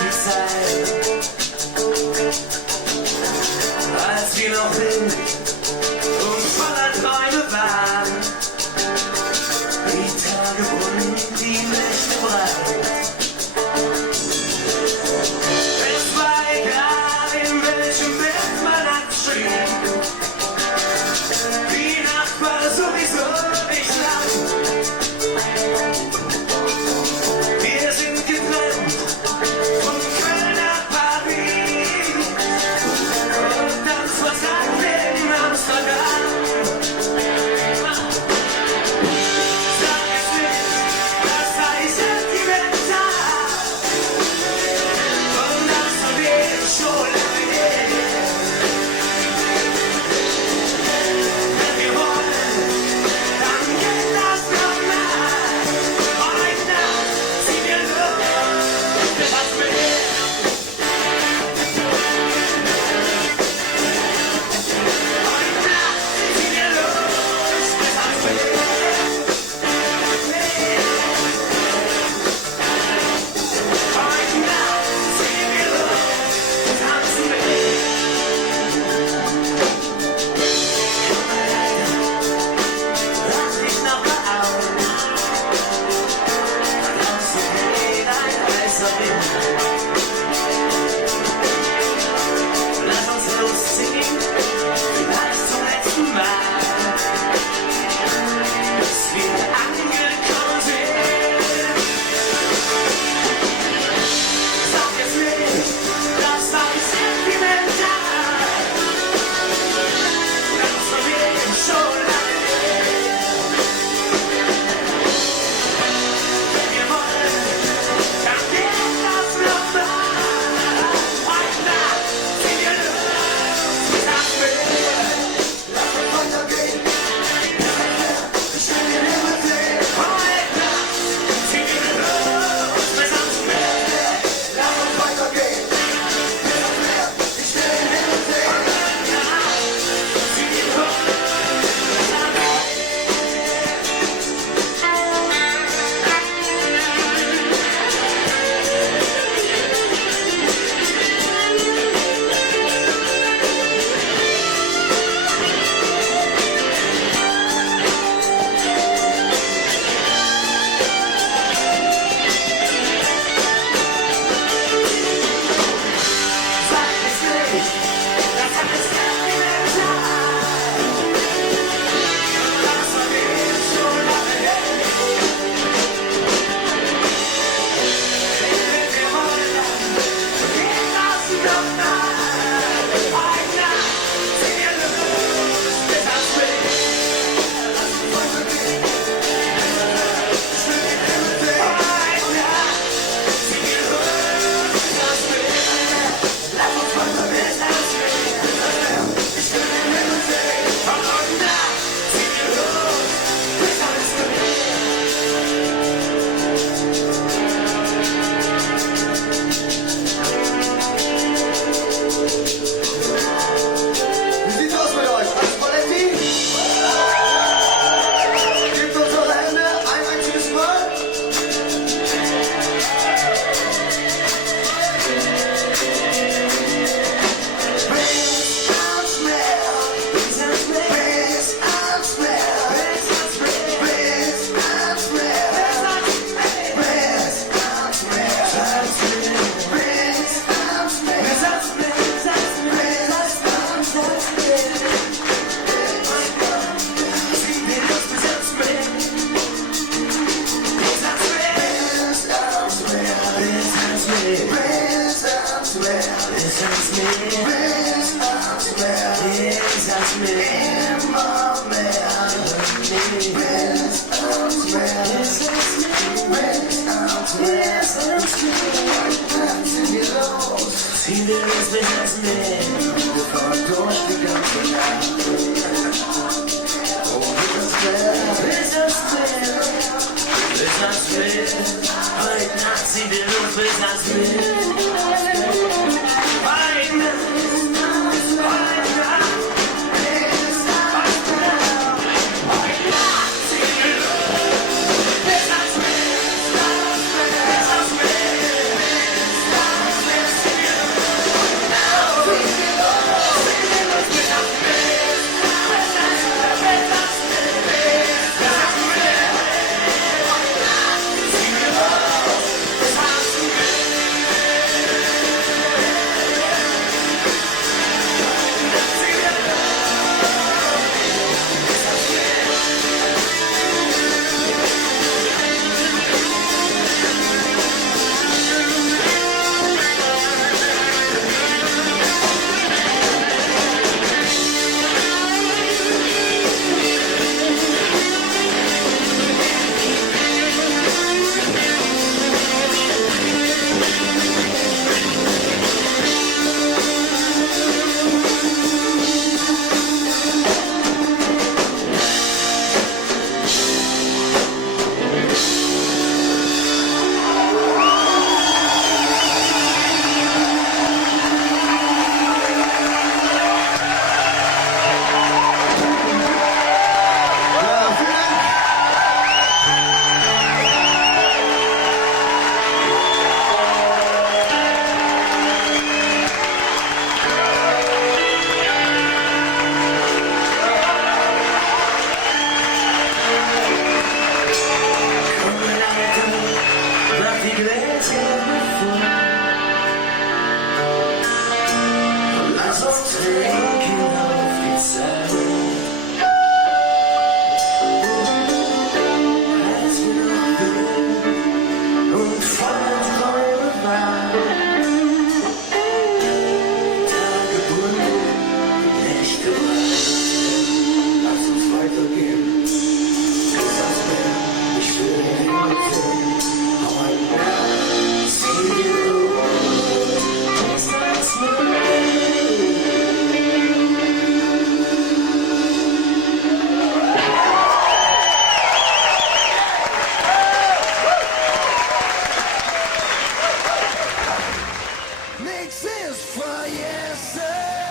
die Zeit, als wir noch wild und voller Träume waren. Die Tage und die Nächte breit. Es war egal, in welchem Bett man abschrieb. Die Nacht war sowieso nicht lang. Wir sind getrennt von Köln nach Paris und dann versagt in Amsterdam. Sag es nicht, das sei sentimental und das wird schon lange her. Wenn wir wollen, dann geht das normal. Heute Nacht ziehen wir los bis ans Meer. Heute Nacht ziehen wir los bis ans Meer. Heute Nacht ziehen wir los bis ans Meer. Lass dich noch mal aus. Draußen weht ein heißer Wind. Lass uns losziehen, vielleicht zum letzten Mal, bis wir angekommen sind. Sag es nicht, das sei sentimental. Das wird schon lange her. Wenn wir wollen, dann geht das nochmal. Heute Nacht ziehen wir los bis ans Meer. Lass uns weitergehen. Ich will den Himmel sehen. Heute Nacht ziehen wir los bis ans Meer. Lass uns weitergehen. Bis ans Meer. Ich will den Himmel sehen. Heute Nacht ziehen wir los bis ans Meer. Sag es nicht, das ist sentimental. Das wird schon lange her. Wenn wir wollen, dann geht das nochmal. Heute Nacht ziehen wir los bis ans Meer. Lass uns weitergehen. Ich will den Himmel sehen. Heute Nacht ziehen wir los bis ans Meer. Lass uns weiter bis ans Meer. Ich will den Himmel sehen. Heute Nacht ziehen wir los bis ans Meer. Wie sieht's aus mit euch? Alles Paletti? Gebt uns eure Hände ein einziges Mal. Bis ans Meer. Bis ans Meer. Bis ans Meer. Bis ans Meer. Bis ans Meer. Bis ans Meer. Bis ans Meer. Bis ans Meer. Bis ans Meer. Ziehen wir los bis ans Meer. Bis ans Meer. Bis ans Meer. Bis ans Meer. Bis ans Meer. Bis ans Meer. Bis ans Meer. Bis ans Meer. Immer mehr. Bis ans Meer. Bis ans Meer. Bis ans Meer. Ziehen wir los. Ziehen wir los bis ans Meer. Wir fahren durch die ganze Nacht. Oh, bis ans Meer. Bis ans Meer. Bis ans Meer. Heute Nacht ziehen wir los bis ans Meer. Heute Nacht. Heute Nacht. Bis ans Meer. Heute Nacht ziehen wir los bis ans Meer. Bis ans Meer. Bis ans Meer. trinken auf die Zeit. Als wir noch wild und voller Träume waren, Tage bunt, Nächte weit. Lass uns weitergehen, bis ans Meer, ich will den Himmel sehen. Heute Nacht ziehen wir los, bis ans Meer. Makes sense for yes, sir.